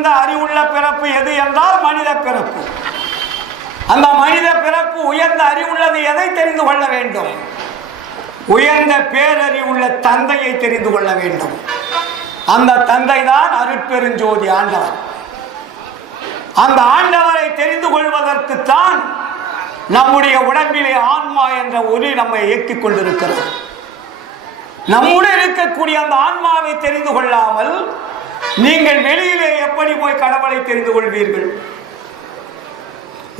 சிறந்த அறிவுள்ள பிறப்பு எது என்றால் மனித பிறப்பு. அந்த மனித பிறப்பு உயர்ந்த அறிவுள்ளது எதை தெரிந்து கொள்ள வேண்டும்? உயர்ந்த பேரறிவுள்ள தந்தையை தெரிந்து கொள்ள வேண்டும். அந்த தந்தை தான் அருட்பெருஞ்சோதி ஆண்டவர். அந்த ஆண்டவரை தெரிந்து கொள்வதற்கு தான் நம்முடைய உடம்பிலே ஆன்மா என்ற ஒளி நம்மை இயக்கிக் கொண்டிருக்கிறது. நம்முடன் இருக்கக்கூடிய அந்த ஆன்மாவை தெரிந்து கொள்ளாமல் நீங்கள் வெளியிலே எப்படி போய் கடவுளை தெரிந்து கொள்வீர்கள்?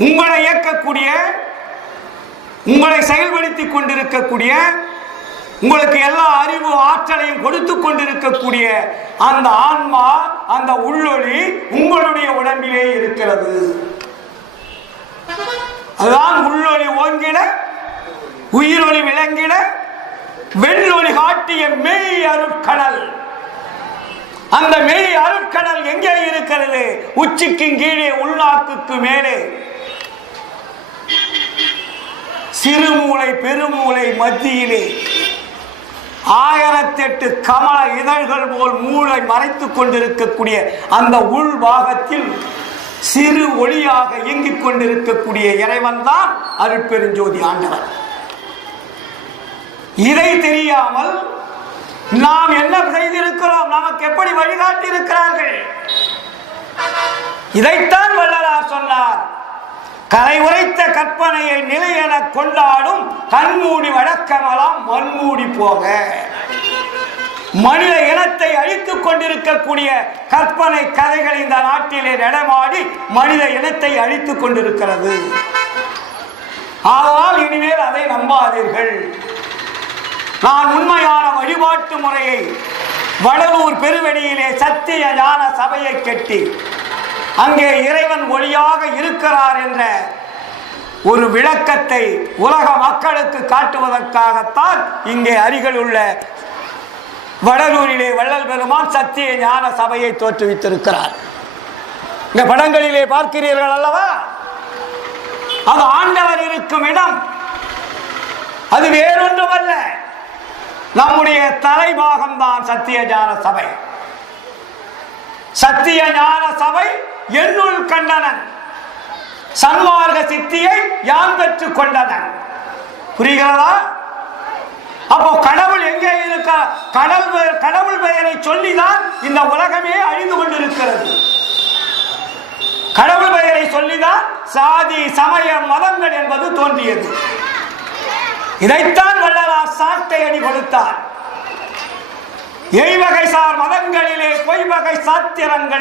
உங்களை இயக்கக்கூடிய உங்களை செயல்படுத்திக் கொண்டிருக்கக்கூடிய உங்களுக்கு எல்லா அறிவு ஆற்றலையும் கொடுத்து கொண்டிருக்கக்கூடிய அந்த ஆன்மா அந்த உள்ளொளி உங்களுடைய உடம்பிலே இருக்கிறது. அதுதான் உள்ளொளி ஓங்கிட உயிரொளி விளங்கிட வெள்ளொலி காட்டிய மெய் அருட்கடல். அந்த மெய் அருட்கடல் எங்கே இருக்கிறது? உச்சிக்கும் கீழே உள்நாக்குக்கு மேலே. சிறுமூளை பெருமூளை மத்தியிலே. ஆயிரத்தெட்டு கமல இதழ்கள் போல் மூளை மறைத்துக் கொண்டிருக்கக்கூடிய அந்த உள்பாகத்தில் சிறு ஒளியாக இயங்கிக் கொண்டிருக்கக்கூடிய இறைவன் தான் அருட்பெருஞ்சோதி ஆண்டவர். இதை தெரியாமல் நாம் என்ன செய்திருக்கிறோம். நமக்கு எப்படி வழிகாட்டி இருக்கிறார்கள் இதைத்தான் வள்ளலார் சொன்னார். கலை உரைத்த கற்பனையை நிலை என கொண்டாடும் கண்மூடி வழக்கமெல்லாம் மண்மூடி போக. மனித இனத்தை அழித்துக் கொண்டிருக்கக்கூடிய கற்பனை கதைகள் இந்த நாட்டிலே நடமாடி மனித இனத்தை அழித்துக் கொண்டிருக்கிறது. ஆனால் இனிமேல் அதை நம்பாதீர்கள். நான் உண்மையான வழிபாட்டு முறையை வடலூர் பெருவெளியிலே சத்திய ஞான சபையை கட்டி அங்கே இறைவன் ஒளியாக இருக்கிறார் என்ற ஒரு விளக்கத்தை உலக மக்களுக்கு காட்டுவதற்காகத்தான் இங்கே அருகில் உள்ள வடலூரிலே வள்ளல் பெருமான் சத்திய ஞான சபையை தோற்றுவித்திருக்கிறார். இந்த படங்களிலே பார்க்கிறீர்கள் அல்லவா? அது ஆண்டவர் இருக்கும் இடம். அது வேறொன்றுமல்ல. நம்முடைய தலைபாகம் தான் சத்தியஞான சபை. சத்திய ஞான சபை என்னுள் கண்டனன். சன்மார்க்க சித்தியை யான் பெற்றுக் கொண்டனன்? புரிகிறதா? அப்போ கடவுள் எங்கே இருக்க? கடவுள் பெயர்- கடவுள் பெயரை சொல்லிதான் இந்த உலகமே அழிந்து கொண்டிருக்கிறது. கடவுள் பெயரை சொல்லிதான் சாதி சமய மதங்கள் என்பது தோன்றியது. இதைத்தான் வள்ளலார் சாட்டை அடி கொடுத்தார். எய்வகை சார் மதங்களிலே பொய்வகை சாத்திரங்கள்